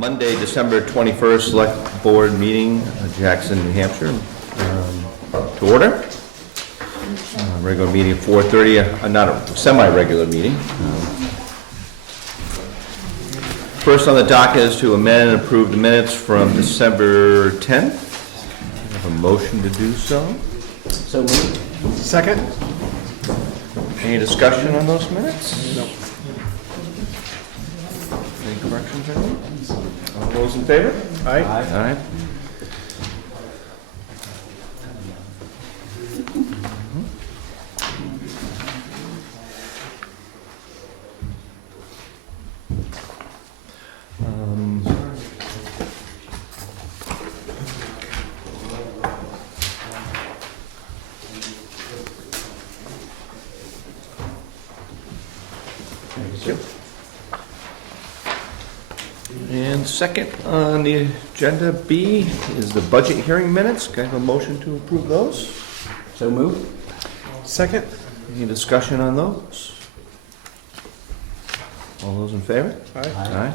Monday, December 21st, Select Board meeting, Jackson, New Hampshire, to order. Regular meeting at 4:30, not a semi-regular meeting. First on the docket is to amend and approve the minutes from December 10th. I have a motion to do so. So moved. Second? Any discussion on those minutes? No. Any corrections or anything? All those in favor? Aye. Aye. Thank you. And second on the agenda, B, is the budget hearing minutes. Can I have a motion to approve those? So moved. Second? Any discussion on those? All those in favor? Aye. Aye.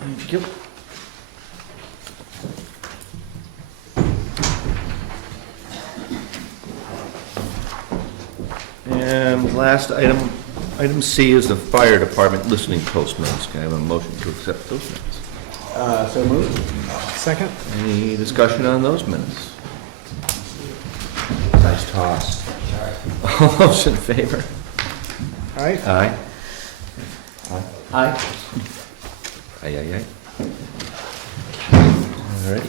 Thank you. And last item, item C is the fire department listening post minutes. Can I have a motion to accept those minutes? So moved. Second? Any discussion on those minutes? Nice toss. All those in favor? Aye. Aye. Aye. Aye, aye, aye. All right.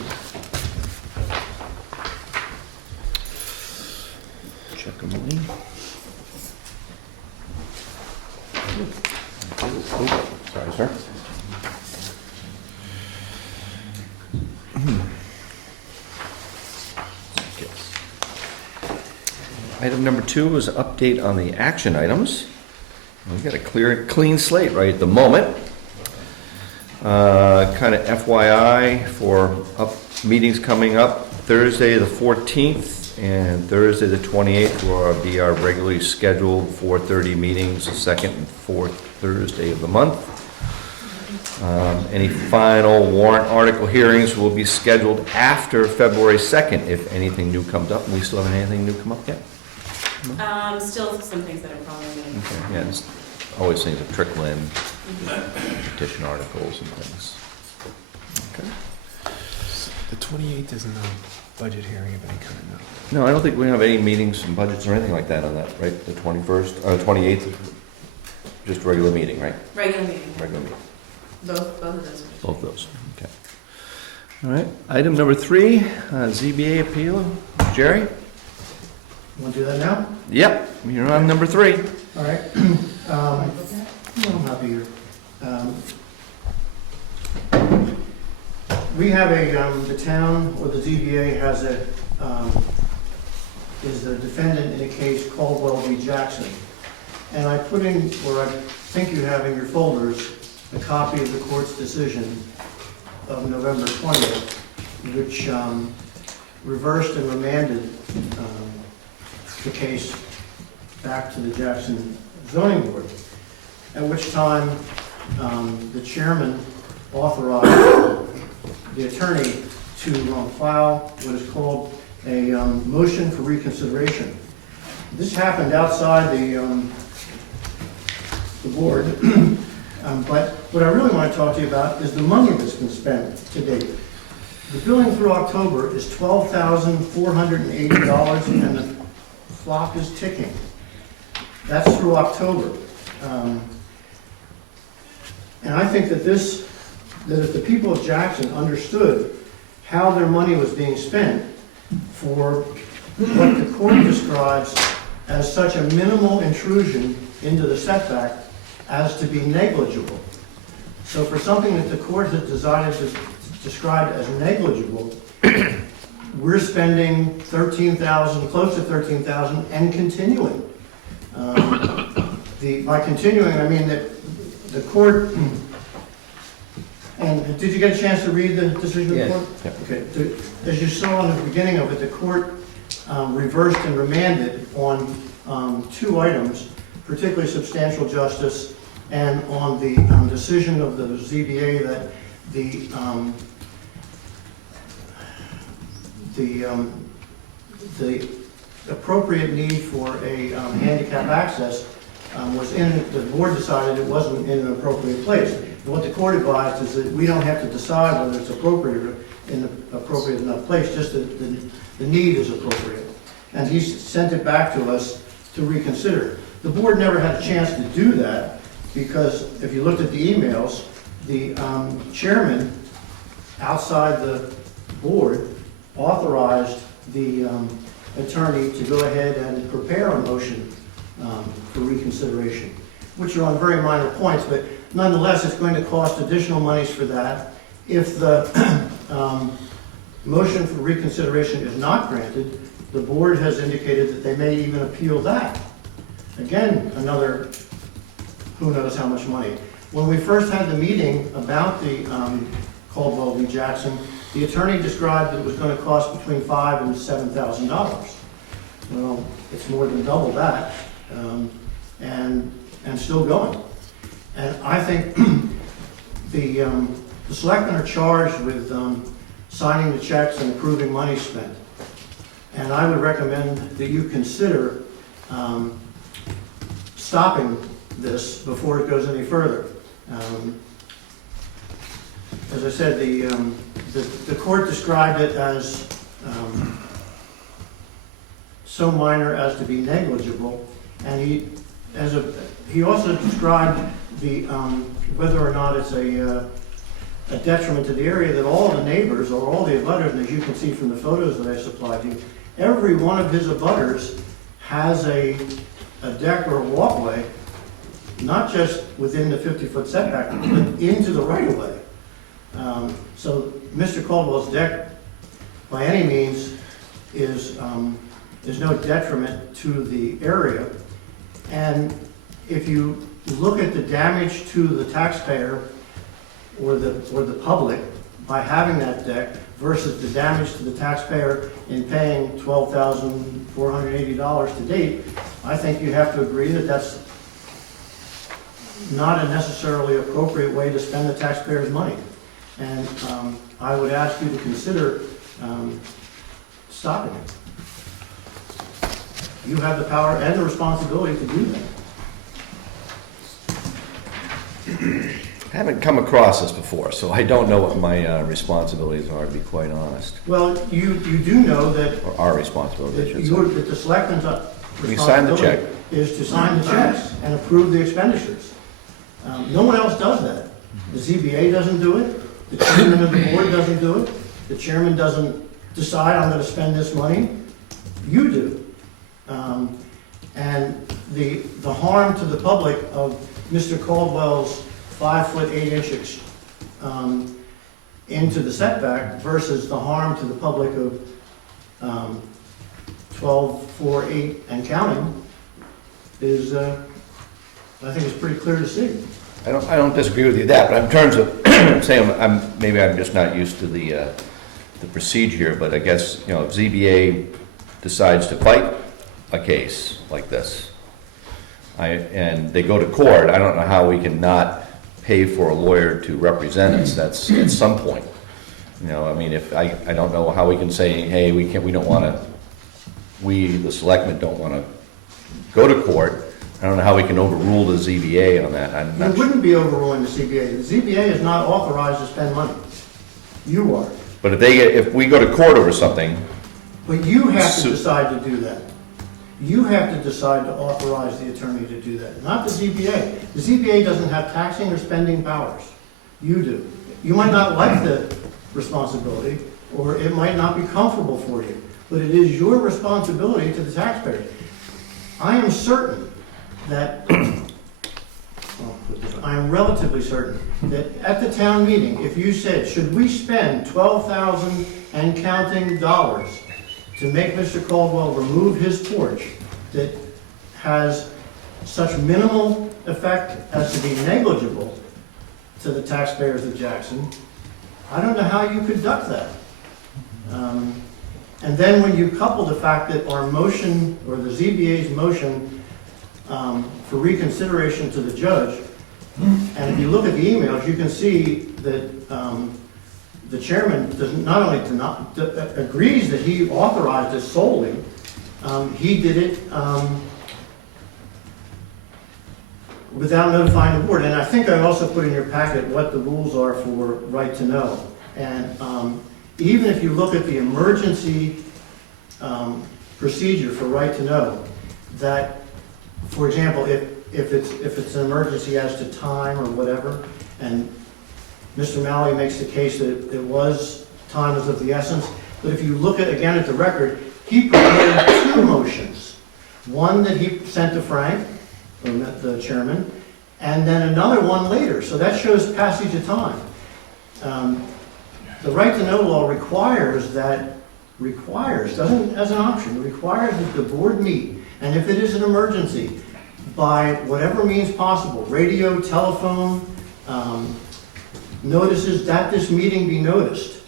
Check them in. Sorry, sir. Item number 2 is an update on the action items. We've got a clean slate right at the moment. Kind of FYI for meetings coming up, Thursday the 14th and Thursday the 28th will be our regularly scheduled 4:30 meetings, the second and fourth Thursday of the month. Any final warrant article hearings will be scheduled after February 2nd if anything new comes up. We still haven't anything new come up yet? Still some things that are probably going to. Okay, yeah, there's always things that trickle in, petition articles and things. Okay. The 28th isn't a budget hearing of any kind, no. No, I don't think we have any meetings and budgets or anything like that on that, right? The 21st, 28th, just a regular meeting, right? Regular meeting. Regular meeting, Both of those. both those, okay. All right, item number 3, ZBA appeal. Jerry? Want to do that now? Yep, you're on number 3. All right. I'm happy here. We have the town, or the ZBA has is the defendant in a case Caldwell v. Jackson. And I put in, or I think you have in your folders, a copy of the court's decision of November 20th, which reversed and remanded the case back to the Jackson Zoning Board, at which time the chairman authorized the attorney to file what is called a motion for reconsideration. This happened outside the board, but what I really want to talk to you about is the money that's been spent to date. The billing through October is $12,480, and the clock is ticking. That's through October. And I think that that if the people of Jackson understood how their money was being spent for what the court describes as such a minimal intrusion into the setback as to be negligible. So for something that the court has decided to describe as negligible, we're spending $13,000, close to $13,000, and continuing. By continuing, I mean that the court And did you get a chance to read the decision Yes. report? Yeah. Okay, as you saw in the beginning of it, the court reversed and remanded on two items, particularly substantial justice, and on the decision of the ZBA that the appropriate need for a handicap access was the board decided it wasn't in an appropriate place. And what the court advised is that we don't have to decide whether it's appropriate in an appropriate enough place, just that the need is appropriate. And he sent it back to us to reconsider. The board never had a chance to do that because if you looked at the emails, the chairman outside the board authorized the attorney to go ahead and prepare a motion for reconsideration, which are on very minor points, but nonetheless, it's going to cost additional monies for that. If the motion for reconsideration is not granted, the board has indicated that they may even appeal that. Again, another who knows how much money. When we first had the meeting about the Caldwell v. Jackson, the attorney described that it was going to cost between $5,000 and $7,000. Well, it's more than double that, and still going. And I think the selectmen are charged with signing the checks and approving money spent. And I would recommend that you consider stopping this before it goes any further. As I said, the court described it as so minor as to be negligible, and he also described whether or not it's a detriment to the area, that all the neighbors or all the abutters, and as you can see from the photos that I supplied you, every one of his abutters has a deck or a walkway, not just within the 50-foot setback, but into the right-of-way. So Mr. Caldwell's deck, by any means, is no detriment to the area. And if you look at the damage to the taxpayer or the public by having that deck versus the damage to the taxpayer in paying $12,480 to date, I think you have to agree that that's not a necessarily appropriate way to spend the taxpayer's money. And I would ask you to consider stopping it. You have the power and the responsibility to do that. I haven't come across this before, so I don't know what my responsibilities are, to be quite honest. Well, you do know that Or our responsibilities, I that should say. the selectmen's We sign the check. responsibility is to sign the checks and approve the expenditures. No one else does that. The ZBA doesn't do it. The chairman of the board doesn't do it. The chairman doesn't decide, I'm going to spend this money. You do. And the harm to the public of Mr. Caldwell's 5-foot 8-inch into the setback versus the harm to the public of 12, 4, 8 and counting is, I think it's pretty clear to see. I don't disagree with you that, but in terms of saying, maybe I'm just not used to the procedure here, but I guess, you know, if ZBA decides to fight a case like this, and they go to court, I don't know how we can not pay for a lawyer to represent us. That's at some point. You know, I mean, if I don't know how we can say, hey, we don't want to, the selectmen don't want to go to court. I don't know how we can overrule the ZBA on that. I'm not You wouldn't be overruling the ZBA. The ZBA is not authorized to spend money. You are. But if we go to court over something, But you have to So- decide to do that. You have to decide to authorize the attorney to do that, not the ZBA. The ZBA doesn't have taxing or spending powers. You do. You might not like the responsibility, or it might not be comfortable for you, but it is your responsibility to the taxpayer. I am certain that, I am relatively certain that at the town meeting, if you said, should we spend $12,000 and counting dollars to make Mr. Caldwell remove his porch that has such minimal effect as to be negligible, to the taxpayers of Jackson. I don't know how you conduct that. And then when you couple the fact that our motion, or the ZBA's motion for reconsideration to the judge, and if you look at the emails, you can see that the chairman does not only agrees that he authorized it solely, he did it without notifying the board. And I think I also put in your packet what the rules are for right to know. And even if you look at the emergency procedure for right to know, that, for example, if it's an emergency as to time or whatever, and Mr. Malley makes the case that time was of the essence, but if you look again at the record, he prepared 2 motions. One that he sent to Frank, the chairman, and then another one later. So that shows passage of time. The right to know law doesn't as an option, requires that the board meet, and if it is an emergency, by whatever means possible, radio, telephone, notices, that this meeting be noticed.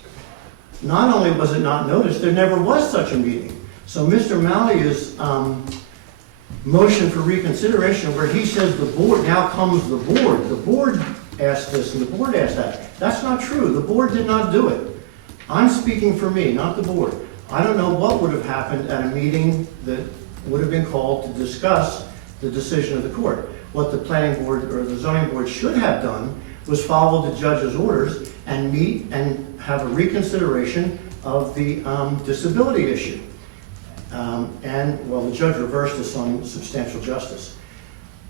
Not only was it not noticed, there never was such a meeting. So Mr. Malley's motion for reconsideration, where he says the board, now comes the board asked this and the board asked that. That's not true. The board did not do it. I'm speaking for me, not the board. I don't know what would have happened at a meeting that would have been called to discuss the decision of the court. What the planning board or the zoning board should have done was follow the judge's orders and meet and have a reconsideration of the disability issue. The judge reversed this on substantial justice.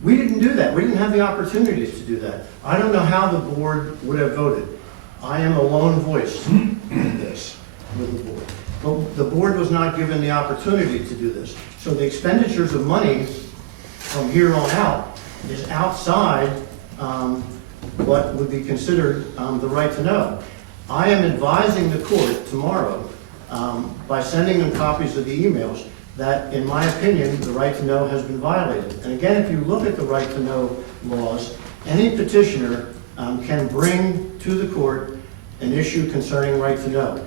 We didn't do that. We didn't have the opportunities to do that. I don't know how the board would have voted. I am a lone voice in this with the board. But the board was not given the opportunity to do this. So the expenditures of money from here on out is outside what would be considered the right to know. I am advising the court tomorrow by sending them copies of the emails that, in my opinion, the right to know has been violated. And again, if you look at the right to know laws, any petitioner can bring to the court an issue concerning right to know.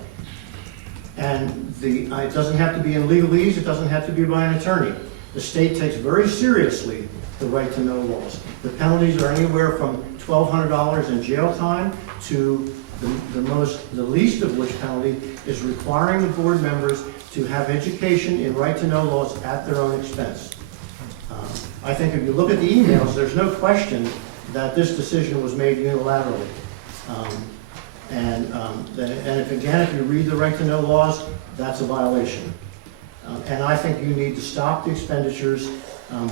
And it doesn't have to be in legalese, it doesn't have to be by an attorney. The state takes very seriously the right to know laws. The penalties are anywhere from $1,200 in jail time to the least of which penalty is requiring the board members to have education in right to know laws at their own expense. I think if you look at the emails, there's no question that this decision was made unilaterally. And if you read the right to know laws, that's a violation. And I think you need to stop the expenditures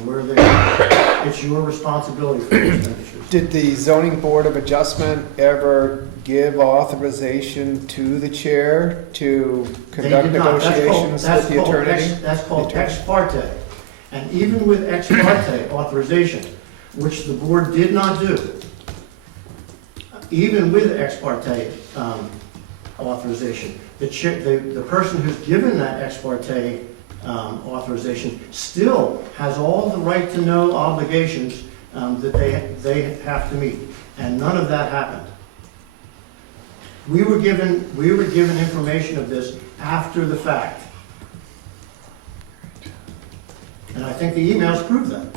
where they are. It's your responsibility for the expenditures. Did the zoning board of adjustment ever give authorization to the chair to conduct They did not. negotiations with the attorney? That's called ex parte. And even with ex parte authorization, which the board did not do, even with ex parte authorization, the person who's given that ex parte authorization still has all the right to know obligations that they have to meet, and none of that happened. We were given information of this after the fact, and I think the emails prove that.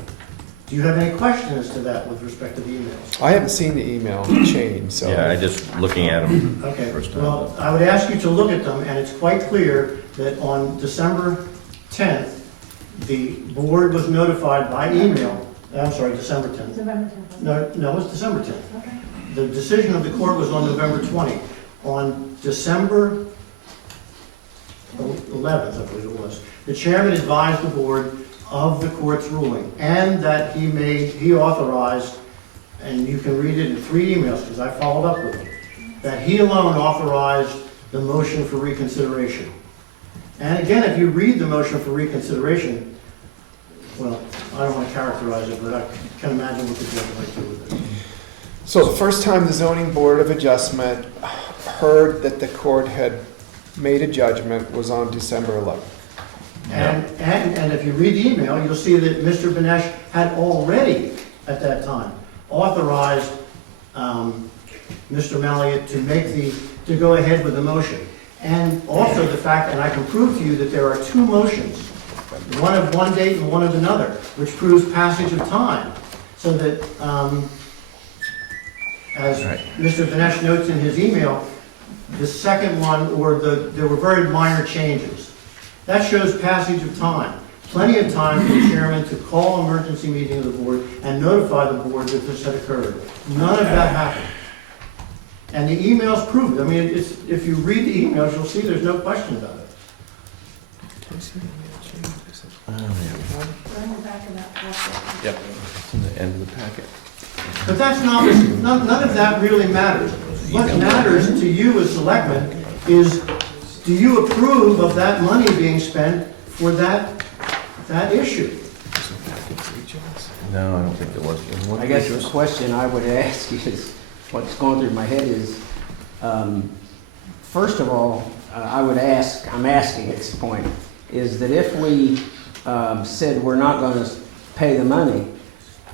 Do you have any questions to that with respect to the emails? I haven't seen the email chain, so. Yeah, I just looking at them Okay, first time. well, I would ask you to look at them, and it's quite clear that on December 10th, the board was notified by email, I'm sorry, December 10th. November 10th. No, it was December 10th. Okay. The decision of the court was on November 20. On December 11th, I believe it was, the chairman advised the board of the court's ruling, and that he authorized, and you can read it in 3 emails because I followed up with him, that he alone authorized the motion for reconsideration. And again, if you read the motion for reconsideration, well, I don't want to characterize it, but I can imagine what the judge might do with it. So the first time the zoning board of adjustment heard that the court had made a judgment was on December 11th. And if you read the email, you'll see that Mr. Benesh had already, at that time, authorized Mr. Malliott to go ahead with the motion. And also the fact, and I can prove to you that there are two motions, one of one date and one of another, which proves passage of time. So that, as Right. Mr. Dinesh notes in his email, the second one, there were very minor changes. That shows passage of time. Plenty of time for the chairman to call an emergency meeting of the board and notify the board that this had occurred. None of that happened. And the emails prove it. I mean, if you read the emails, you'll see there's no question about it. We're in the back of that packet. Yep. It's in the end of the packet. But that's none of that really matters. What matters to you as selectmen is, do you approve of that money being spent for that issue? No, I don't think there was. What I guess page the was- question I would ask is, what's going through my head is, first of all, I'm asking at this point, is that if we said we're not going to pay the money,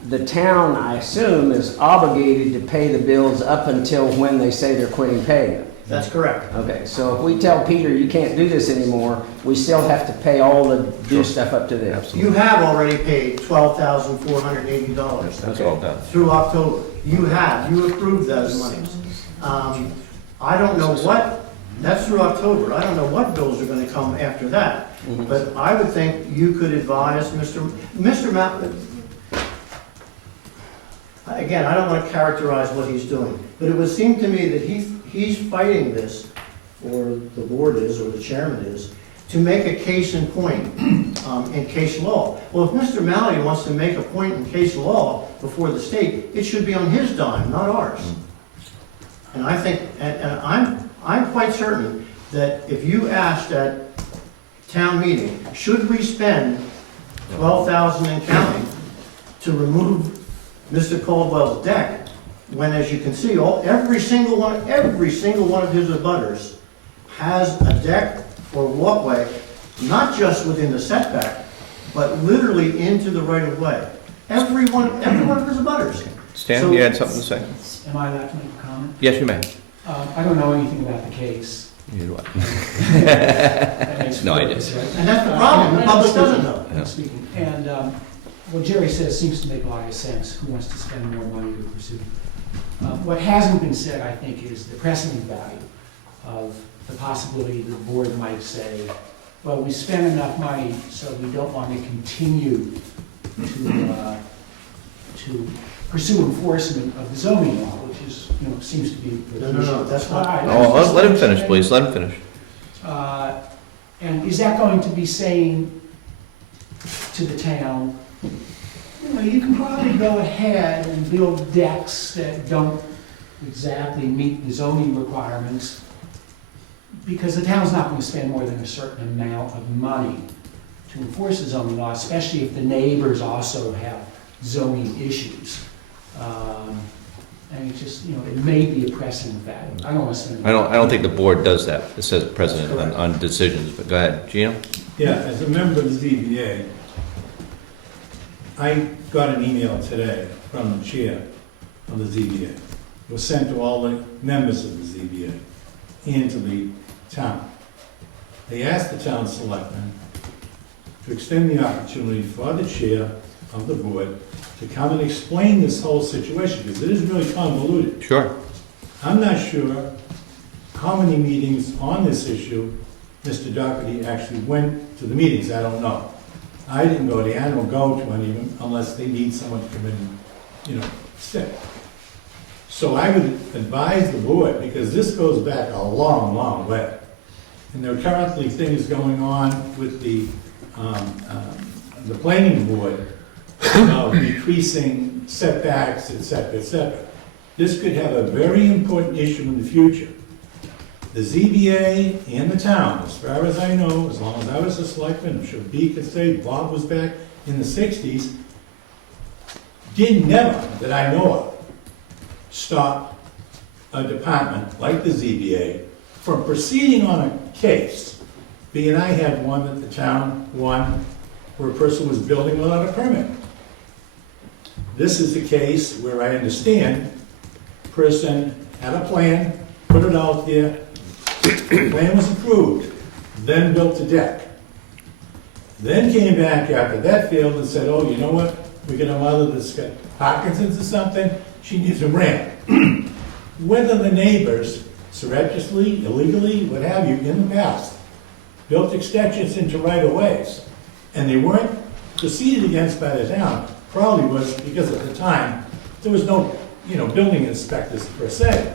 the town, I assume, is obligated to pay the bills up until when they say they're quitting paying them. That's correct. Okay, so if we tell Peter you can't do this anymore, we still have to pay all the due stuff up to them. You have already paid $12,480 That's all done. through October. You approved those monies. I don't know that's through October. I don't know what bills are gonna come after that. Mhm. But I would think you could advise Mr. Again, I don't want to characterize what he's doing, but it would seem to me that he's fighting this, or the board is, or the chairman is, to make a case in point in case law. Well, if Mr. Malloy wants to make a point in case law before the state, it should be on his dime, not ours. And I think, and I'm quite certain that if you asked at town meeting, should we spend $12,000 and counting to remove Mr. Caldwell's deck, when, as you can see, every single one of his abutters has a deck or walkway, not just within the setback, but literally into the right of way. Every one of his abutters. Stan, So- you had something to say? Am I allowed to make a comment? Yes, you may. I don't know anything about the case. You do what? That makes No, I purpose, didn't. right? And that's the problem, the public doesn't know. I'm speaking. And what Jerry says seems to make a lot of sense. Who wants to spend more money to pursue? What hasn't been said, I think, is the precedent value of the possibility that the board might say, well, we spent enough money, so we don't want to continue to pursue enforcement of the zoning law, which is, seems to be. No, that's not. All right, Oh, let him finish, please. Let him finish. And is that going to be saying to the town, you can probably go ahead and build decks that don't exactly meet the zoning requirements, because the town's not going to spend more than a certain amount of money to enforce the zoning law, especially if the neighbors also have zoning issues. And it's just, it may be a precedent value. I don't want to spend. I don't think the board does that. It says president on decisions, but go ahead. Gino? Yeah, as a member of the ZBA, I got an email today from the chair of the ZBA. It was sent to all the members of the ZBA and to the town. They asked the town selectmen to extend the opportunity for the chair of the board to come and explain this whole situation, because it is really convoluted. Sure. I'm not sure how many meetings on this issue Mr. Doherty actually went to the meetings. I don't know. I didn't go there. I don't go to any of them unless they need someone to come in and, sit. So I would advise the board, because this goes back a long, long way. And there are currently things going on with the planning board of decreasing setbacks, et cetera, et cetera. This could have a very important issue in the future. The ZBA and the town, as far as I know, as long as I was a selectman, I'm sure B could say, Bob was back in the 60s, did never, that I know of, stop a department like the ZBA from proceeding on a case, being I had one that the town won where a person was building without a permit. This is a case where I understand person had a plan, put it out there, the plan was approved, then built a deck. Then came back after that failed and said, oh, you know what, we got a mother that's got Parkinson's or something, she needs a ramp. Whether the neighbors surreptitiously, illegally, what have you, in the past, built extensions into right-of-ways, and they weren't proceeded against by the town, probably was because at the time, there was no, building inspectors per se.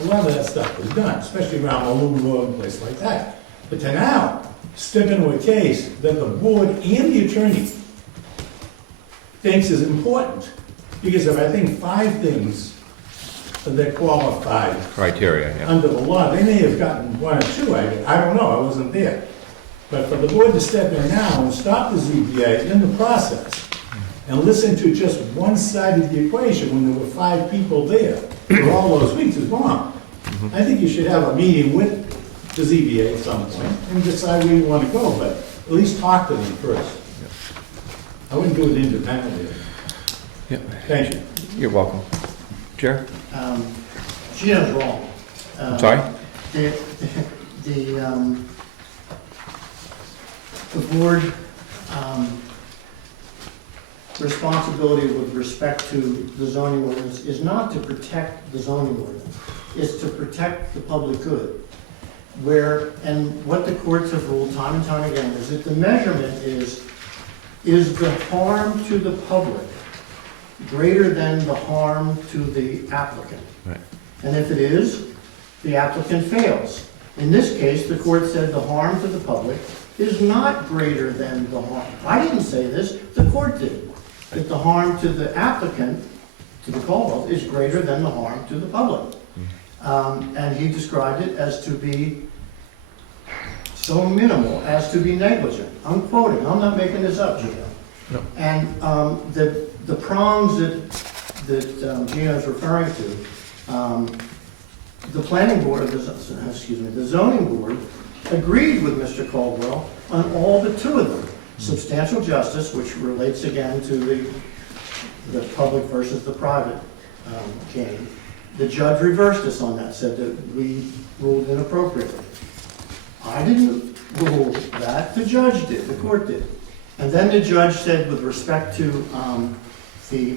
A lot of that stuff was done, especially around Malone Road and places like that. But to now, step into a case that the board and the attorney thinks is important, because of, I think, 5 things that qualified Criteria, yeah. under the law. They may have gotten 1 or 2, I don't know, I wasn't there. But for the board to step in now and stop the ZBA in the process and listen to just one side of the equation when there were 5 people there for all those weeks is wrong. I think you should have a meeting with the ZBA at some point and decide where you want to go, but at least talk to them first. I wouldn't do it independently. Yep. Thank you. You're welcome. Chair? Gino's wrong. I'm sorry? The board responsibility with respect to the zoning ordinance is not to protect the zoning ordinance. It's to protect the public good. And what the courts have ruled time and time again is that the measurement is the harm to the public greater than the harm to the applicant? Right. And if it is, the applicant fails. In this case, the court said the harm to the public is not greater than the harm. I didn't say this, the court did. That the harm to the applicant, to the Caldwell, is greater than the harm to the public. And he described it as to be so minimal as to be negligent. I'm quoting, I'm not making this up, Gino. No. And the prongs that Gino's referring to, the planning board, the zoning board agreed with Mr. Caldwell on all but 2 of them. Substantial justice, which relates again to the public versus the private game. The judge reversed us on that, said that we ruled inappropriately. I didn't rule that, the judge did, the court did. And then the judge said with respect to the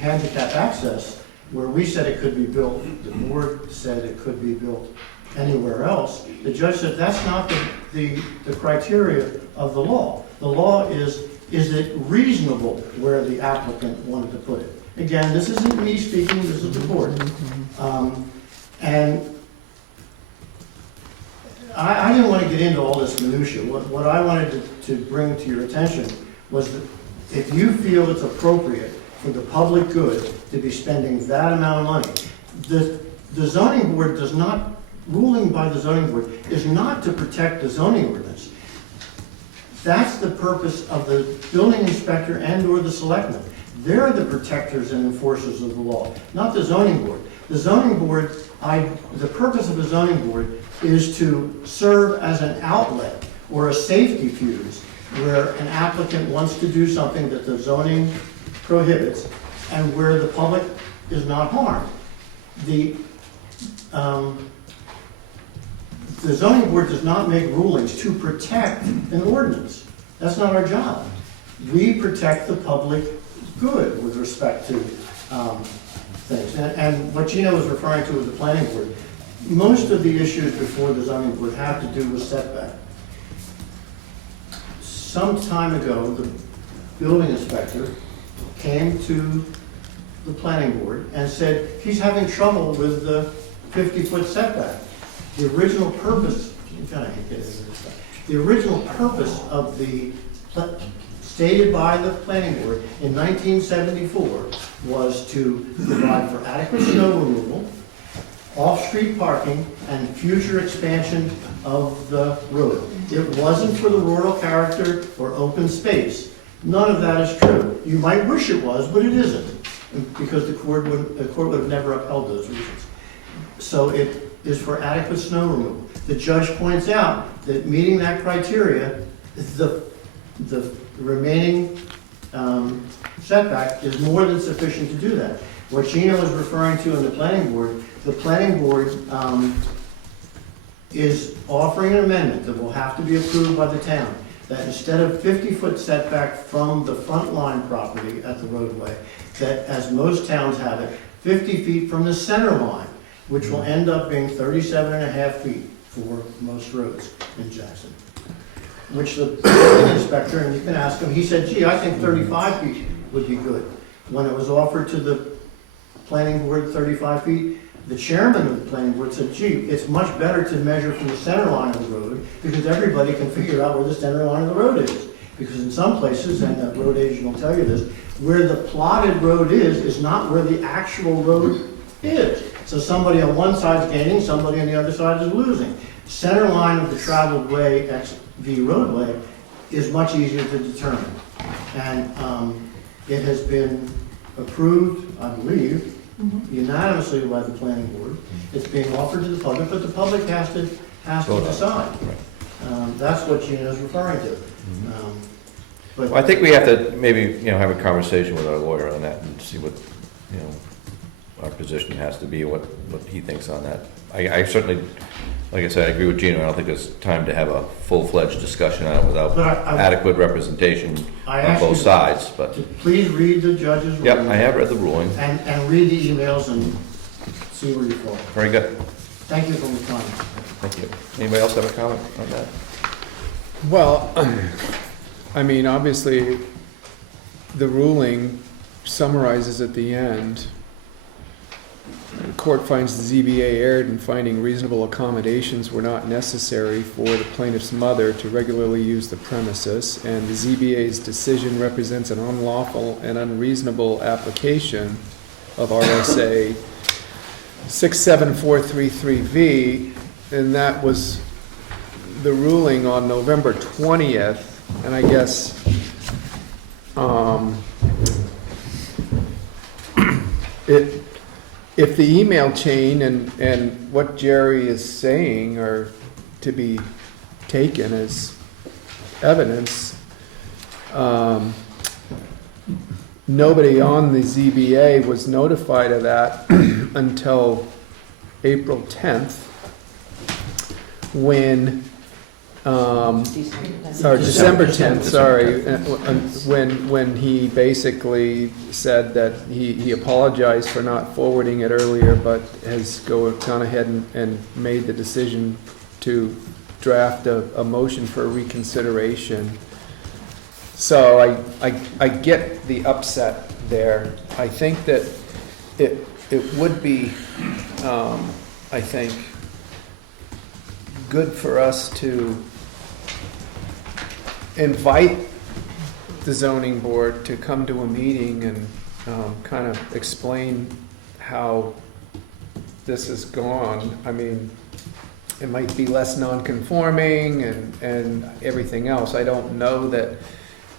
handicap access, where we said it could be built, the board said it could be built anywhere else, the judge said that's not the criteria of the law. The law is it reasonable where the applicant wanted to put it? Again, this isn't me speaking, this is the court. And I didn't want to get into all this minutia. What I wanted to bring to your attention was that if you feel it's appropriate for the public good to be spending that amount of money, the zoning board does not, ruling by the zoning board is not to protect the zoning ordinance. That's the purpose of the building inspector and or the selectmen. They're the protectors and enforcers of the law, not the zoning board. The zoning board, the purpose of the zoning board is to serve as an outlet or a safety fuse where an applicant wants to do something that the zoning prohibits and where the public is not harmed. The zoning board does not make rulings to protect an ordinance. That's not our job. We protect the public good with respect to things. And what Gino was referring to with the planning board, most of the issues before the zoning board have to do with setback. Some time ago, the building inspector came to the planning board and said he's having trouble with the 50-foot setback. The original purpose, the original purpose of the, stated by the planning board in 1974 was to provide for adequate snow removal, off-street parking, and future expansion of the road. It wasn't for the rural character or open space. None of that is true. You might wish it was, but it isn't, because the court would have never upheld those reasons. So it is for adequate snow removal. The judge points out that meeting that criteria, the remaining setback is more than sufficient to do that. What Gina was referring to in the planning board is offering an amendment that will have to be approved by the town, that instead of 50-foot setback from the front line property at the roadway, that as most towns have it, 50 feet from the center line, which will end up being 37 and a half feet for most roads in Jackson. Which the building inspector, and you can ask him, he said, gee, I think 35 feet would be good. When it was offered to the planning board 35 feet, the chairman of the planning board said, gee, it's much better to measure from the center line of the road because everybody can figure out where the center line of the road is. Because in some places, and the road agent will tell you this, where the plotted road is not where the actual road is. So somebody on one side is gaining, somebody on the other side is losing. Center line of the traveled way, XV roadway, is much easier to determine. And it has been approved, I believe, unanimously by the planning board. It's being offered to the public, but the public has to decide. That's what Gina's referring to. Well, I think we have to maybe, have a conversation with our lawyer on that and see what, our position has to be, what he thinks on that. I certainly, like I said, I agree with Gino. I don't think it's time to have a full-fledged discussion on it without adequate representation on both sides, but. Please read the judge's ruling. Yep, I have read the ruling. And read the emails and see where you fall. Very good. Thank you for your time. Thank you. Anybody else have a comment on that? Well, I mean, obviously, the ruling summarizes at the end. The court finds the ZBA erred in finding reasonable accommodations were not necessary for the plaintiff's mother to regularly use the premises, and the ZBA's decision represents an unlawful and unreasonable application of RSA 67433V, and that was the ruling on November 20th, and I guess if the email chain and what Jerry is saying are to be taken as evidence, nobody on the ZBA was notified of that until April 10th, when or December 10th, sorry, when he basically said that he apologized for not forwarding it earlier, but has gone ahead and made the decision to draft a motion for reconsideration. So I get the upset there. I think that it would be, I think, good for us to invite the zoning board to come to a meeting and kind of explain how this has gone. I mean, it might be less non-conforming and everything else. I don't know that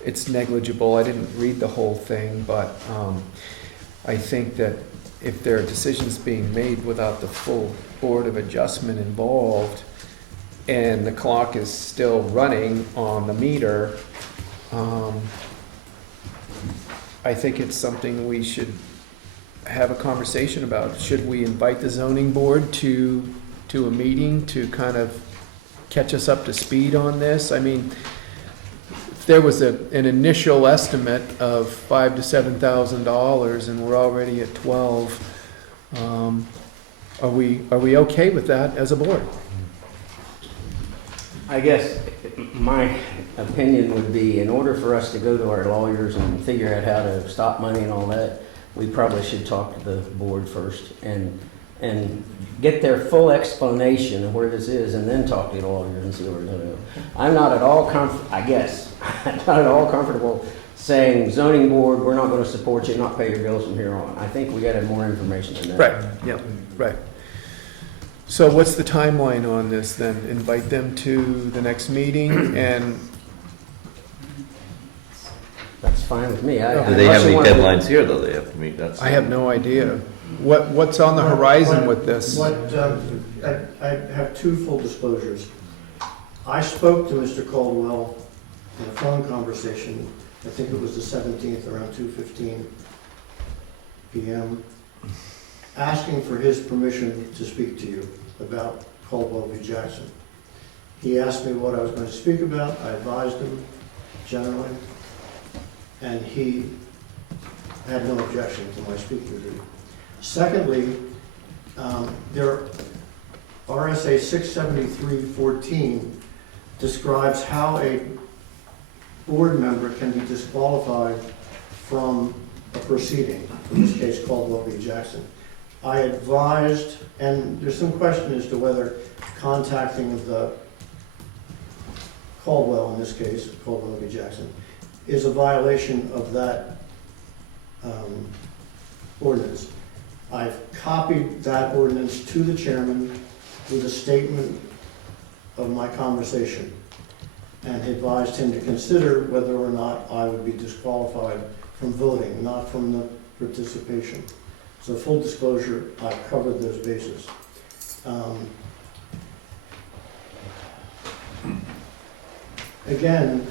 it's negligible. I didn't read the whole thing, but I think that if there are decisions being made without the full Board of Adjustment involved, and the clock is still running on the meter, I think it's something we should have a conversation about. Should we invite the zoning board to a meeting to kind of catch us up to speed on this? I mean, if there was an initial estimate of $5,000 to $7,000 and we're already at 12, are we okay with that as a board? I guess my opinion would be, in order for us to go to our lawyers and figure out how to stop money and all that, we probably should talk to the board first and get their full explanation of where this is, and then talk to the lawyers and see where we're going to go. I'm not at all not at all comfortable saying, zoning board, we're not going to support you, not pay your bills from here on. I think we got to have more information than that. Right, yeah, right. So what's the timeline on this then? Invite them to the next meeting, and That's fine with me. Do they have any deadlines here, though, they have to meet? I have no idea. What's on the horizon with this? I have two full disclosures. I spoke to Mr. Caldwell in a phone conversation, I think it was the 17th, around 2:15 p.m. asking for his permission to speak to you about Caldwell v. Jackson. He asked me what I was going to speak about. I advised him generally, and he had no objection to my speaking to you. Secondly, there RSA 673-14 describes how a board member can be disqualified from a proceeding, in this case Caldwell v. Jackson. I advised, and there's some question as to whether contacting the Caldwell, in this case, Caldwell v. Jackson, is a violation of that ordinance. I've copied that ordinance to the chairman with a statement of my conversation and advised him to consider whether or not I would be disqualified from voting, not from the participation. So full disclosure, I covered those bases. Again,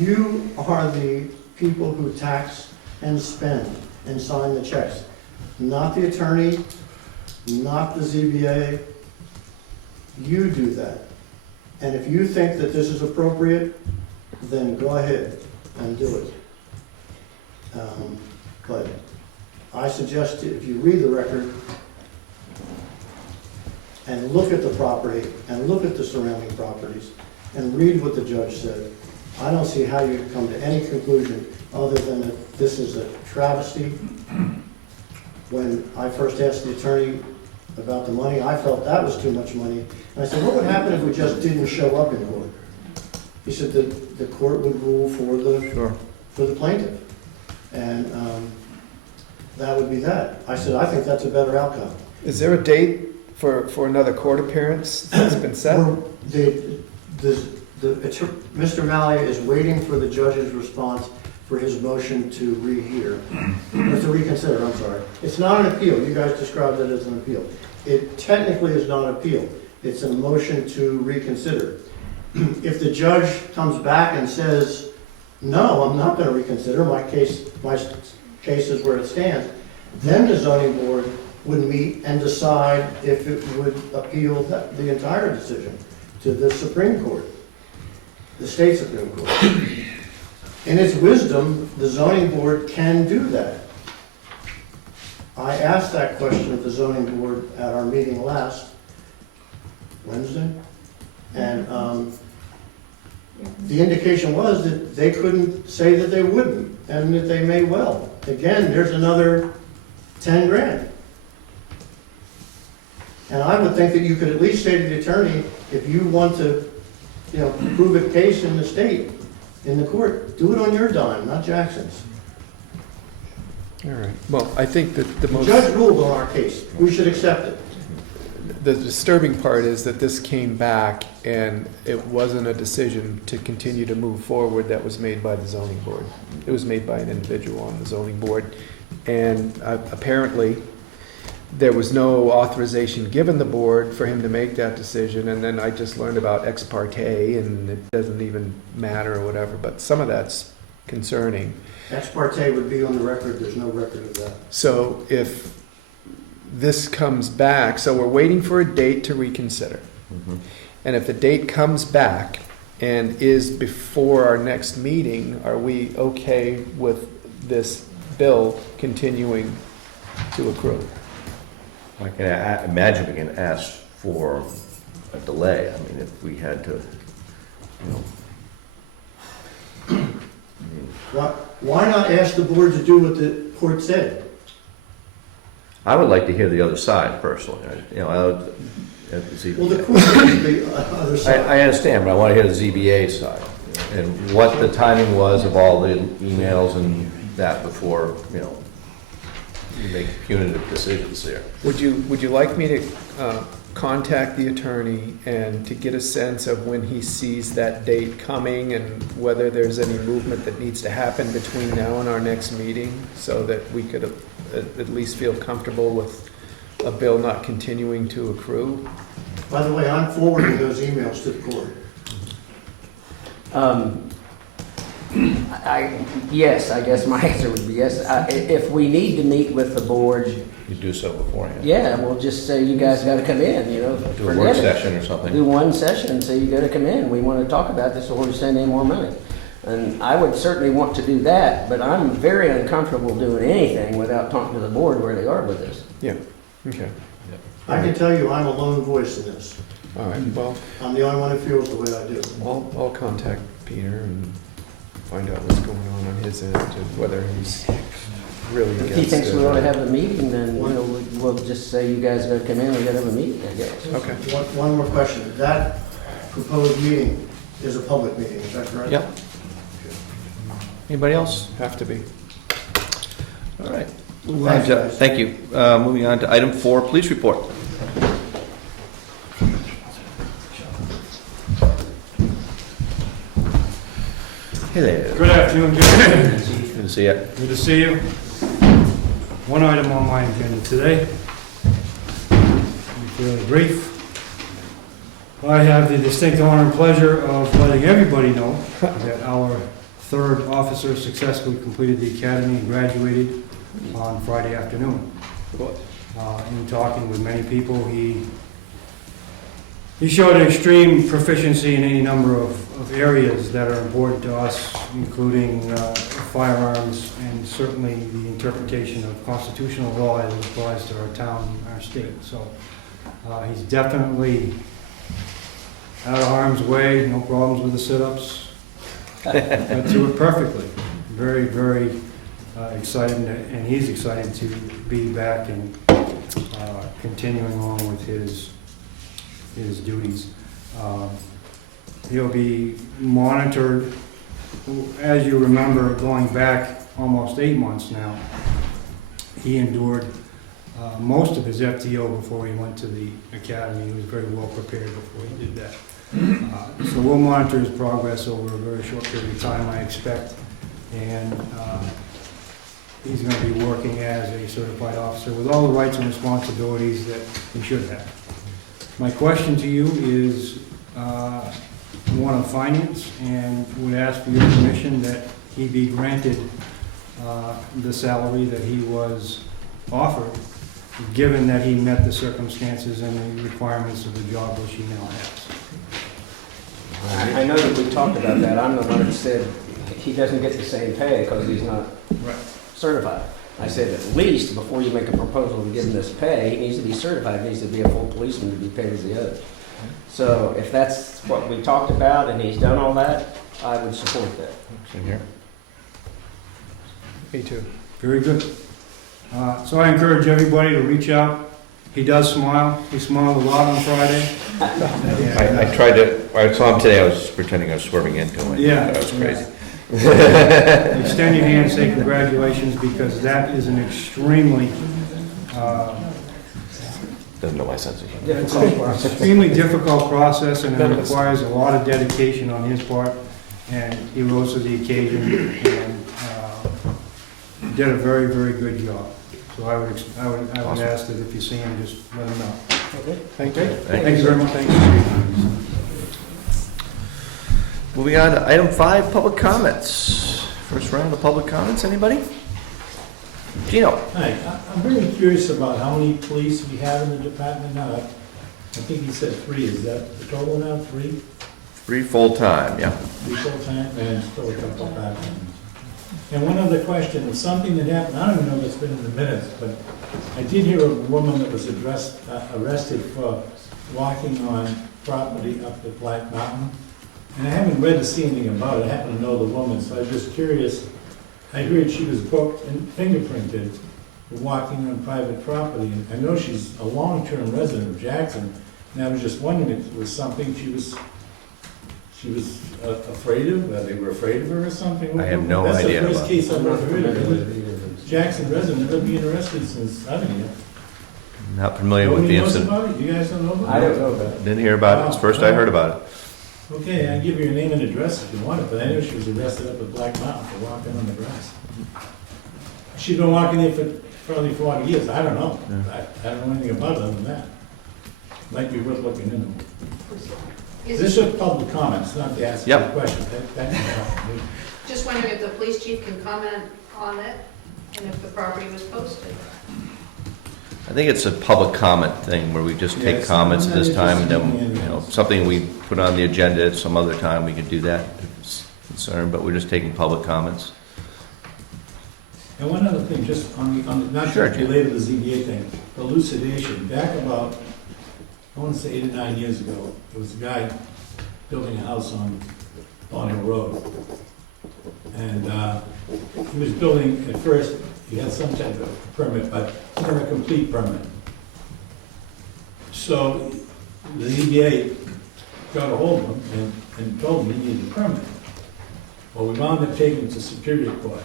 you are the people who tax and spend and sign the checks, not the attorney, not the ZBA. You do that. And if you think that this is appropriate, then go ahead and do it. But I suggest if you read the record and look at the property and look at the surrounding properties and read what the judge said, I don't see how you come to any conclusion other than that this is a travesty. When I first asked the attorney about the money, I felt that was too much money. And I said, what would happen if we just didn't show up in court? He said that the court would rule for the plaintiff. And that would be that. I said, I think that's a better outcome. Is there a date for another court appearance that's been set? Mr. Malley is waiting for the judge's response for his motion to rehear, or to reconsider, I'm sorry. It's not an appeal. You guys described it as an appeal. It technically is not an appeal. It's a motion to reconsider. If the judge comes back and says, no, I'm not going to reconsider, my case is where it stands, then the zoning board would meet and decide if it would appeal the entire decision to the Supreme Court, the state Supreme Court. In its wisdom, the zoning board can do that. I asked that question of the zoning board at our meeting last Wednesday, and the indication was that they couldn't say that they wouldn't, and that they may well. Again, there's another 10 grand. And I would think that you could at least say to the attorney, if you want to, prove a case in the state, in the court, do it on your dime, not Jackson's. All right. Well, I think that the most... The judge ruled on our case. We should accept it. The disturbing part is that this came back and it wasn't a decision to continue to move forward that was made by the zoning board. It was made by an individual on the zoning board. And apparently, there was no authorization given the board for him to make that decision. And then I just learned about ex parte, and it doesn't even matter or whatever. But some of that's concerning. Ex parte would be on the record. There's no record of that. So if this comes back, so we're waiting for a date to reconsider. Mhm. And if the date comes back and is before our next meeting, are we okay with this bill continuing to accrue? I can imagine we can ask for a delay. I mean, if we had to, Why not ask the board to do what the court said? I would like to hear the other side personally. I would, Well, the court did the other side. I understand, but I want to hear the ZBA side and what the timing was of all the emails and that before, you make punitive decisions there. Would you like me to contact the attorney and to get a sense of when he sees that date coming and whether there's any movement that needs to happen between now and our next meeting so that we could at least feel comfortable with a bill not continuing to accrue? By the way, I'm forwarding those emails to the court. Yes, I guess my answer would be yes. If we need to meet with the board, You do so beforehand. yeah, we'll just say, you guys gotta come in, you know. Do a forget work it. session or Do something. one session and say, you gotta come in, we wanna talk about this before we send any more money. And I would certainly want to do that, but I'm very uncomfortable doing anything without talking to the board where they are with this. Yeah, okay, I can tell you, I'm a lone voice in this. all right, well, I'm the only one who feels the way I do. I'll contact Peter and find out what's going on his end, and whether he's really against If he thinks we ought to it. have a meeting, then, you know, we'll just say, you guys gotta come in, we gotta have a meeting, I guess. Okay, One more question. That proposed meeting is a public meeting, is that correct? Yep. Anybody else? have to be. All right. Thanks, guys. Thank you. Moving on to item 4, police report. Hello. Good afternoon, gentlemen. Good to see you. Good to see you. One item on my agenda today. I'll be fairly brief. I have the distinct honor and pleasure of letting everybody know that our third officer successfully completed the academy and graduated on Friday afternoon. In talking with many people, he showed extreme proficiency in any number of areas that are important to us, including firearms and certainly the interpretation of constitutional law as it applies to our town and our state. So he's definitely out of harm's way, no problems with the sit-ups. Went through it perfectly. Very, very excited, and he's excited to be back and continuing on with his duties. He'll be monitored, as you remember, going back almost 8 months now. He endured most of his FTO before he went to the academy. He was very well prepared before he did that. So we'll monitor his progress over a very short period of time, I expect. And he's going to be working as a certified officer with all the rights and responsibilities that he should have. My question to you is one of finance, and would ask for your permission that he be granted the salary that he was offered, given that he met the circumstances and the requirements of the job which he now has. I know that we talked about that, I'm the one that said he doesn't get the same pay because he's not Right. certified. I said, at least, before you make a proposal to give him this pay, he needs to be certified, he needs to be a full policeman to be paid as the others. So if that's what we talked about and he's done all that, I would support that. Same here. Me too. Very good. So I encourage everybody to reach out. He does smile. He smiled a lot on Friday. I tried to, I saw him today, I was pretending I was swerving into him. Yeah. That was crazy. Extend your hand, say congratulations, because that is an extremely, Doesn't know my sense of humor. Difficult process. extremely difficult process, and it requires a lot of dedication on his part. And he rose to the occasion and did a very, very good job. So I would Awesome. ask that if you see him, just let him know. Thank you. Thank you very much. Thank you. Moving on to item 5, public comments. First round of public comments, anybody? Gino? Hi, I'm really curious about how many police we have in the department now. I think you said 3, is that the total now, 3? 3 full-time, yeah. 3 full-time, and still a couple part-time. And one other question, it's something that happened, I don't even know if it's been in the minutes, but I did hear of a woman that was arrested for walking on property up at Black Mountain. And I haven't read to see anything about it, I happen to know the woman, so I was just curious. I heard she was booked and fingerprinted for walking on private property, and I know she's a long-term resident of Jackson, and I was just wondering if it was something she was afraid of, they were afraid of her or something? I have no idea That's the about first case I've I'm not ever heard familiar of. with it either. Jackson resident, never being arrested since, I don't know. Not familiar with the Nobody knows incident. about it? You guys don't know about it? I don't know about it. Didn't hear about it, it's the first I heard about it. Okay, I'll give you your name and address if you want it, but I know she was arrested up at Black Mountain for walking on the grass. She's been walking there for probably 40 years, I don't know. I don't know anything about it other than that. Might be worth looking into. This is public comments, not to ask you a Yep. question. That can help me. Just wondering if the police chief can comment on it and if the property was posted. I think it's a public comment thing where we just take Yes, comments at I'm not this time, and then, interested in any of something we put on the agenda at some other time, we could do that if it's concerned, but we're just taking public comments. And one other thing, just on the, not Sure, just Jim. related to the ZBA thing, elucidation, back about, I want to say 8 or 9 years ago, there was a guy building a house on Hill Road. And he was building, at first, he had some type of permit, but not a complete permit. So the ZBA got a hold of him and told him he needed a permit. Well, we wound up taking him to Superior Court.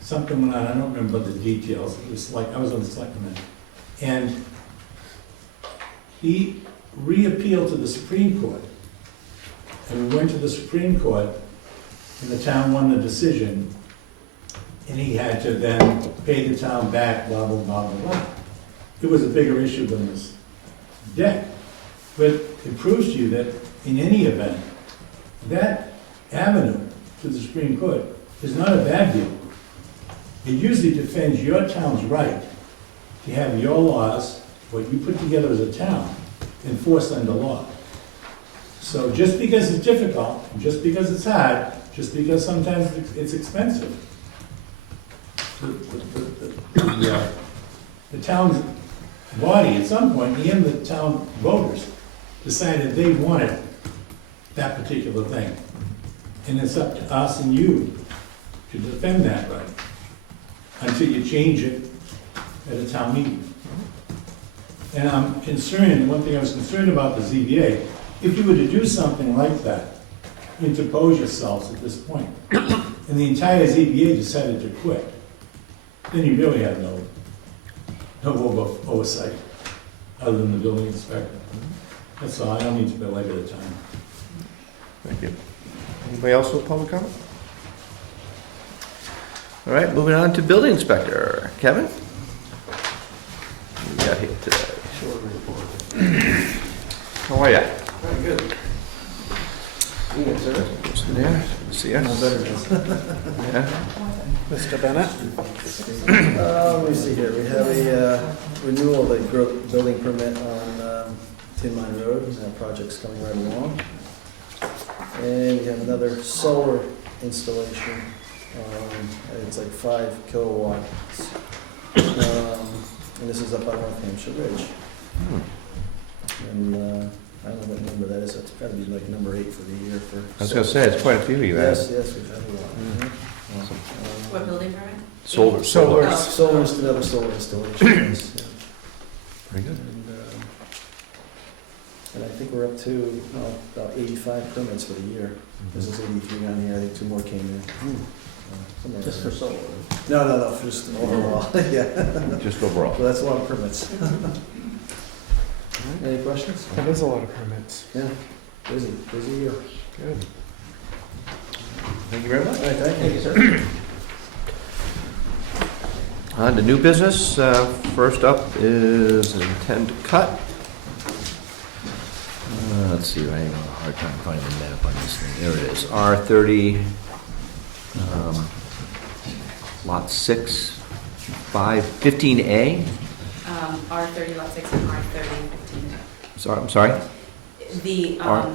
Something went on, I don't remember the details, it was like, I was on the selectmen. And he reappealed to the Supreme Court. And we went to the Supreme Court, and the town won the decision, and he had to then pay the town back, blah, blah, blah, blah, blah. It was a bigger issue than this debt. But it proves to you that in any event, that avenue to the Supreme Court is not a bad deal. It usually defends your town's right to have your laws, what you put together as a town, enforced under law. So just because it's difficult, just because it's hard, just because sometimes it's expensive, the town's body, at some point, and the town voters decided they wanted that particular thing. And it's up to us and you to defend that right until you change it at a town meeting. And I'm concerned, one thing I was concerned about the ZBA, if you were to do something like that, interpose yourselves at this point, and the entire ZBA decided to quit, then you really have no oversight, other than the building inspector. That's all, I don't need to belabor the time. Thank you. Anybody else with public comment? All right, moving on to building inspector. Kevin? What we got here today? Short report. How are ya? Very good. Yes, sir. Yeah, see ya. Yeah. Mr. Bennett? Let me see here, we have a renewal of a building permit on Tin Mine Road, that project's coming right along. And we have another solar installation, it's like 5 kilowatts. And this is up on North Hampshire Ridge. And I don't know what number that is, it's gotta be like number 8 for the year for. I was gonna say, it's quite a few you have. Yes, we've had a lot. Awesome. What building permit? Solar. Solar. Oh. Solar, another solar installation, yes, yeah. Very good. And I think we're up to about 85 permits for the year. This is 83 down here, I think 2 more came in. Somewhere Just around for solar. there. No, just overall, yeah. Just overall. So that's a lot of permits. Any questions? That is a lot of permits. Yeah, busy year. Good. Thank you very much. All right, thank you. sir. On to new business. First up is intend to cut. Let's see, I have a hard time finding the map on this thing. There it is. R30, lot 6, 5, 15A. R30, lot 6, and R30, 15. Sorry, I'm sorry. The R-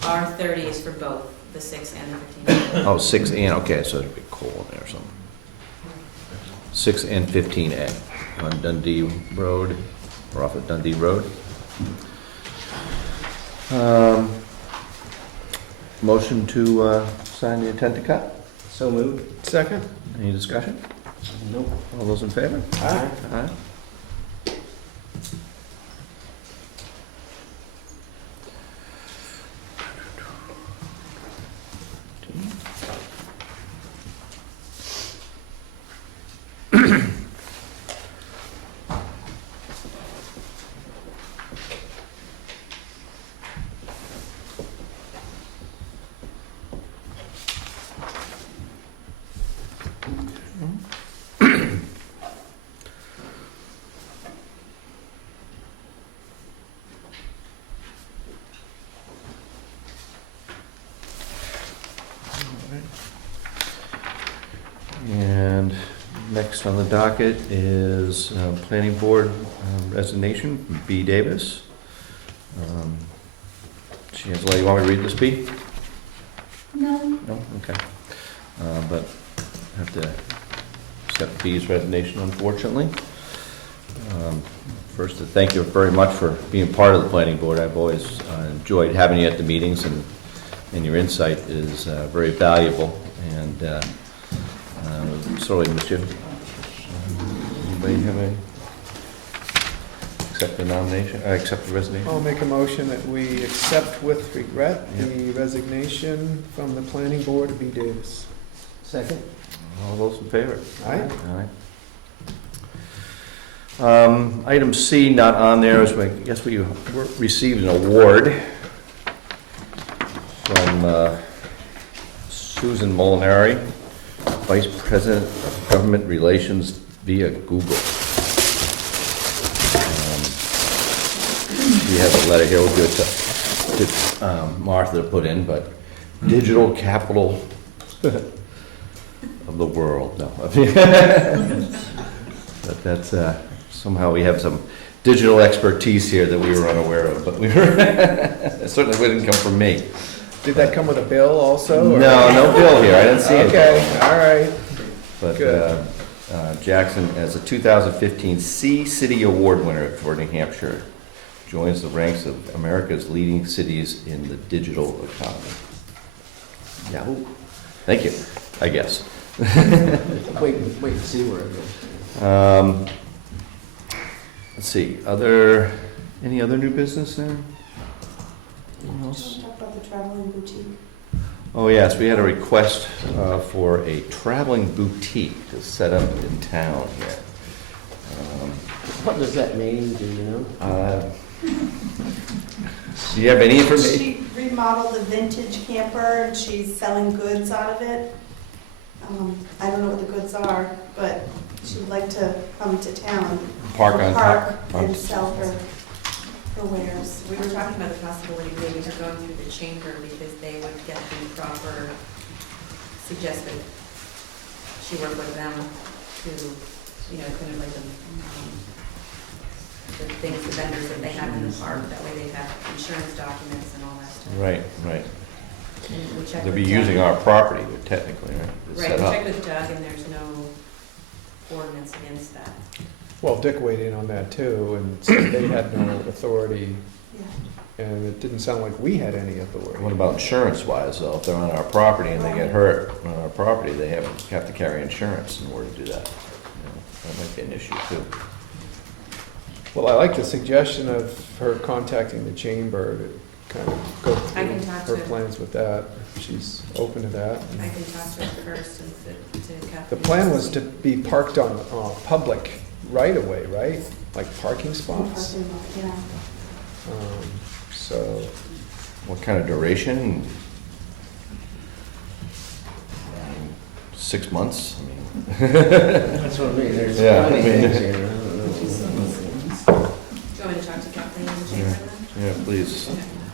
R30 is for both the 6 and the 15. Oh, 6 and, okay, so there's a big coal in there or something. 6 and 15A on Dundee Road, or off of Dundee Road. Motion to sign the intent to cut. So moved. Second? Any discussion? Nope. All those in favor? Aye. Aye. Next on the docket is Planning Board resignation, B. Davis. Angela, you want me to read this, B? No. No? Okay. But I have to accept B's resignation, unfortunately. First, thank you very much for being part of the Planning Board. I've always enjoyed having you at the meetings, and your insight is very valuable, and sorely miss you. Anybody have any? Accept the nomination, accept the resignation? I'll make a motion that we accept with regret the resignation from the planning board of B. Davis. Second? All those in favor? Aye. Aye. Item C, not on there, is I guess we received an award from Susan Molinari, Vice President of Government Relations via Google. We have a letter here, we'll give it to Martha to put in, but digital capital of the world, no. But that's, somehow we have some digital expertise here that we were unaware of, but we were, it certainly wouldn't come from me. Did that come with a bill also? or- No, no bill here, I didn't see it. Okay, all right. But Good. Jackson, as a 2015 C-City Award winner for New Hampshire, joins the ranks of America's leading cities in the digital economy. Yahoo! Thank you, I guess. Wait and see where it goes. Let's see, any other new business there? Anyone else? Talk about the traveling boutique. Oh, yes, we had a request for a traveling boutique to set up in town here. What does that mean, do you know? Do you have any information? She remodeled a vintage camper and she's selling goods out of it. I don't know what the goods are, but she'd like to come to town. Park on top. And sell her wares. We were talking about the possibility of maybe her going through the chamber because they would get the proper, suggested she work with them to, kind of like the things, the vendors that they have in the park. That way they'd have insurance documents and all that stuff. Right. And we checked They'll with be Doug. using our property, technically, right? to Right, set we up. checked with Doug and there's no ordinance against that. Well, Dick weighed in on that too, and said they had no authority, and it didn't sound like we had any authority. What about insurance-wise, though? If they're on our property and they get hurt on our property, they have to carry insurance in order to do that. That might be an issue, too. Well, I like the suggestion of her contacting the chamber to kind of go I can through talk her to- plans with that. If she's open to that. I can talk to her first and to Kathleen. The plan was to be parked on public right-of-way, right? Like parking spots? Yeah. So, What kind of duration? 6 months? That's what I mean, there's Yeah, plenty I mean- of things here, I don't know. Do you want me to talk to Kathleen in the chamber then? Yeah, please.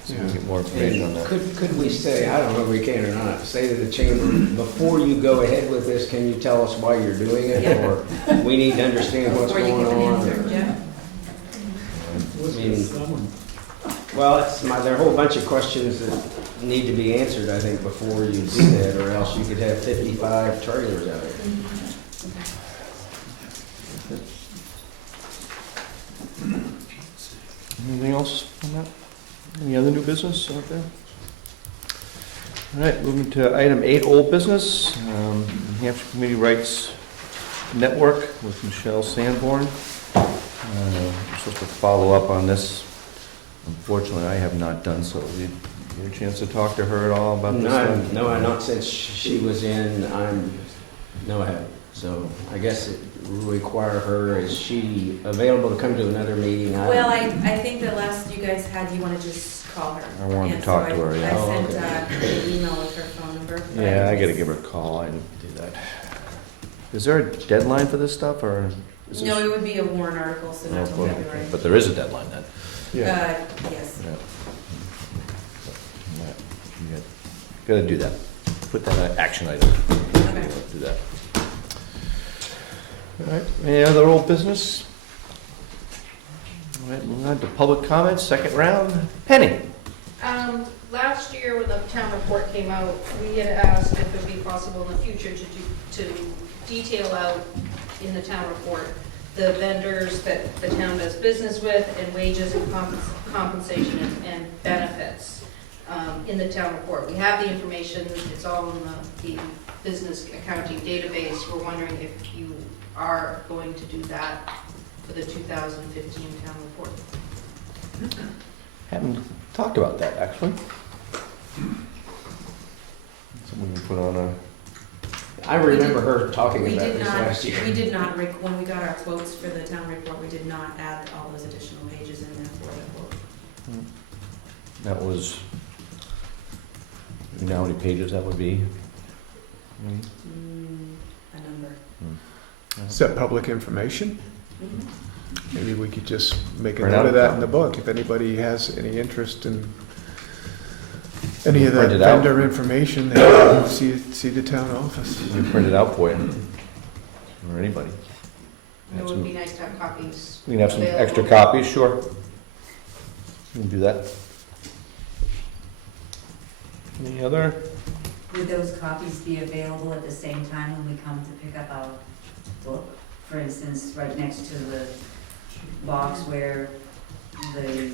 So we can get more information on And that. could we say, I don't know if we can or not, say to the chamber, before you go ahead with this, can you tell us why you're doing it? Yeah. Or we need to understand what's Before you going give an on? answer, or- yeah? I mean, well, there are a whole bunch of questions that need to be answered, I think, before you do that, or else you could have 55 trailers out there. Anything else on that? Any other new business out there? All right, moving to item 8, old business. New Hampshire Community Rights Network with Michelle Sanborn. We're supposed to follow up on this. Unfortunately, I have not done so. Did you get a chance to talk to her at all about this? stuff? No, not since she was in, no, I haven't. So I guess it will require her, is she available to come to another meeting? Well, I think the last you guys had, you want to just call her. I wanted to And talk so to her, yeah. I Oh, sent okay. an email with her phone number. but Yeah, I can gotta just- give her a call. I didn't do that. Is there a deadline for this stuff, or? Is this- No, it would be a warrant article, so not Oh, till February. But there is a deadline then. yeah. Yes. Yeah. Yeah. Gotta do that. Put that on action item. Okay. Do that. All right, any other old business? All right, moving on to public comments, second round. Penny? Last year, when the town report came out, we had asked if it would be possible in the future to detail out in the town report the vendors that the town does business with, and wages and compensation and benefits in the town report. We have the information, it's all in the business accounting database. We're wondering if you are going to do that for the 2015 town report. Haven't talked about that, actually. Someone can put on a, I remember her talking We about did this not, last year. we did not, when we got our quotes for the town report, we did not add all those additional pages in there for the quote. that was, you know how many pages that would be? A number. Is that public information? Maybe we could just make a Print note out of that a in the book, if anybody has any interest in any of the Print it out. vendor information, they can see the town office. We print it out for you, or anybody. It would be nice to have copies. We can have some available. extra copies, sure. We can do that. Any other? Would those copies be available at the same time when we come to pick up our book? For instance, right next to the box where the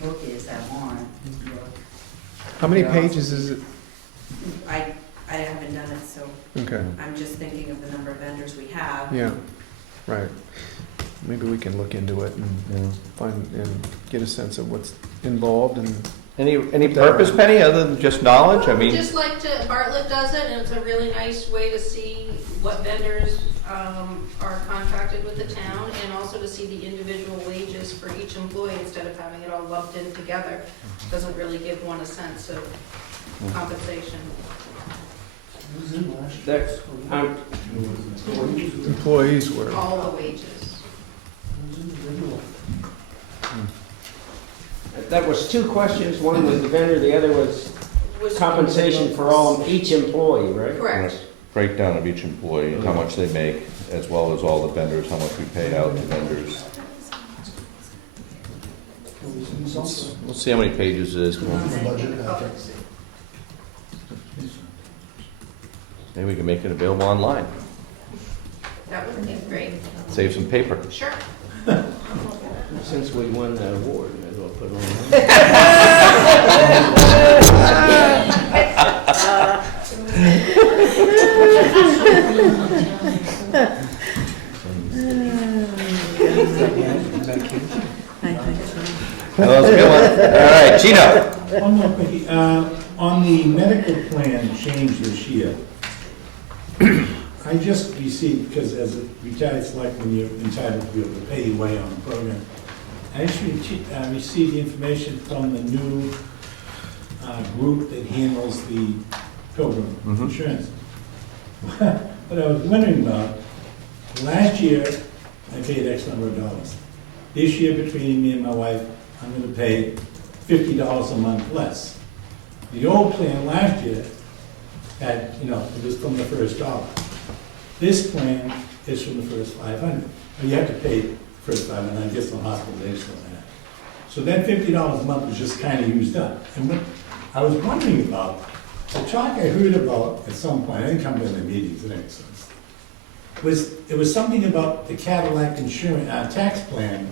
book is, that warrant book. How many pages is it? I haven't done it, so Okay, I'm just thinking of the number of vendors we have. yeah, right. Maybe we can look into it and Yeah. find, and get a sense of what's involved and, Any purpose, Penny, other than just knowledge? I mean, Just like Bartlett does it, and it's a really nice way to see what vendors are contracted with the town, and also to see the individual wages for each employee instead of having it all lumped in together. Doesn't really give one a sense of compensation. That's, employees were. All the wages. that was two questions. One was the vendor, the other was compensation for each employee, right? Correct. breakdown of each employee, how much they make, as well as all the vendors, how much we pay out to vendors. We'll see how many pages it is. Maybe we can make it available online, That would be great. save some paper. Sure. Since we won the award, might as well put it on. That was a good one. All right, Gino. One more quickie. On the medical plan change this year, I just received, because as a retired selectman, you're entitled to be able to pay your way on the program. I actually received the information from the new group that handles the pilgrim insurance. What I was wondering about, last year, I paid X number of dollars. This year, between me and my wife, I'm gonna pay $50 a month less. The old plan last year had, it was from the first dollar. This plan is from the first 500. You have to pay first 500, I guess, on hospitalization and that. So that $50 a month was just kind of used up. And what I was wondering about, the talk I heard about at some point, I didn't come to the meetings, it makes sense, it was something about the Cadillac insurance, tax plan,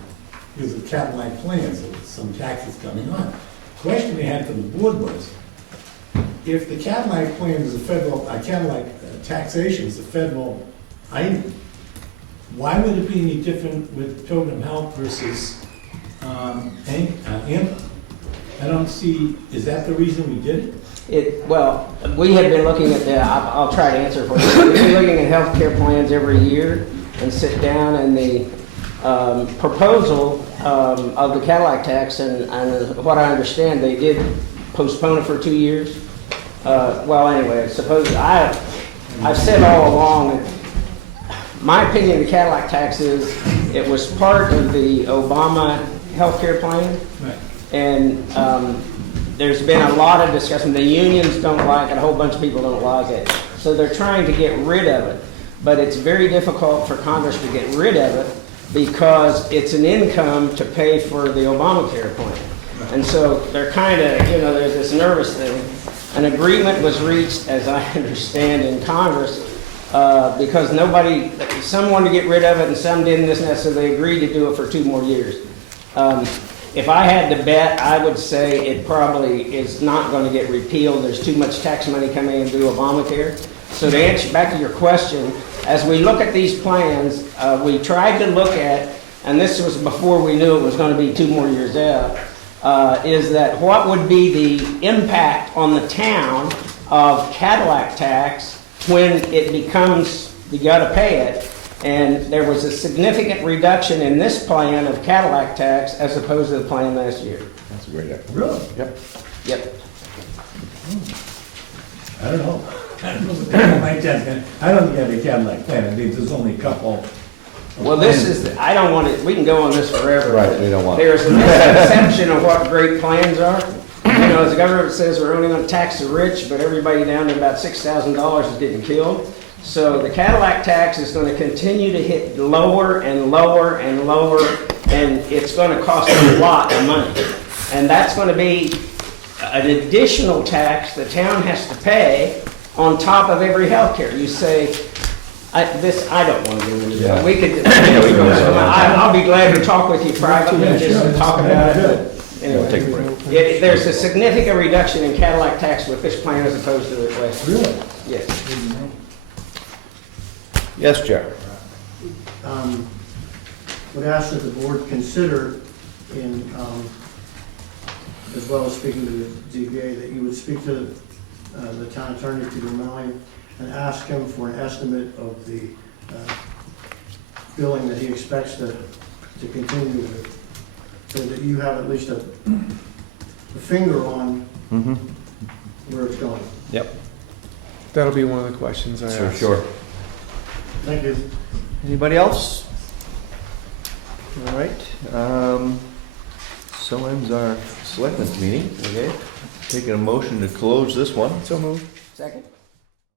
because of Cadillac plans, there was some taxes coming on. The question they had for the board was, if the Cadillac plan is a federal, Cadillac taxation is a federal item, why would it be any different with Pilgrim Health versus Anthem? I don't see, is that the reason we did it? Well, we have been looking at I'll try to answer for you. We've been looking at healthcare plans every year and sit down, and the proposal of the Cadillac tax, and what I understand, they did postpone it for 2 years. Anyway, I've said all along, my opinion of the Cadillac tax is it was part of the Obama healthcare plan. Right. And there's been a lot of discussion. The unions don't like it. A whole bunch of people don't like it. So they're trying to get rid of it. but it's very difficult for Congress to get rid of it because it's an income to pay for the Obamacare plan. And so they're kind of, there's this nervous thing. An agreement was reached, as I understand, in Congress, because some wanted to get rid of it and some didn't, so they agreed to do it for 2 more years. If I had to bet, I would say it probably is not going to get repealed. There's too much tax money coming in to do Obamacare. So to answer back to your question, as we look at these plans, we tried to look at, and this was before we knew it was going to be 2 more years out, is that what would be the impact on the town of Cadillac tax when it becomes, you got to pay it. And there was a significant reduction in this plan of Cadillac tax as opposed to the plan last year. That's a great idea. Really? Yep. Yep. I don't know. I don't know what the Cadillac tax, I don't think I have a Cadillac plan, I think there's only a couple. of Well, this plans. is, I don't want to, we can go on this forever. Right, we don't want. There's a misconception of what great plans are. As the government says, we're only going to tax the rich, but everybody down to about $6,000 is getting killed. So the Cadillac tax is going to continue to hit lower and lower and lower, and it's going to cost a lot of money. And that's going to be an additional tax the town has to pay on top of every health care. You say, I don't want to do this. Yeah. We could, we can do this another time. I'll be glad to talk with you privately and just talk about it. But anyway, Take a break. there's a significant reduction in Cadillac tax with this plan as opposed to the last. Really? Yes. Yes, Jeff? Would ask that the board consider in, as well as speaking to the ZBA, that you would speak to the town attorney, Peter Melling, and ask him for an estimate of the billing that he expects to continue with, so that you have at least a finger on Mm-hmm. where it's going. Yep. That'll be one of the questions I For ask. sure. Thank you. Anybody else? All right. So ends our selectmen's meeting, okay? Taking a motion to close this one. So moved. Second?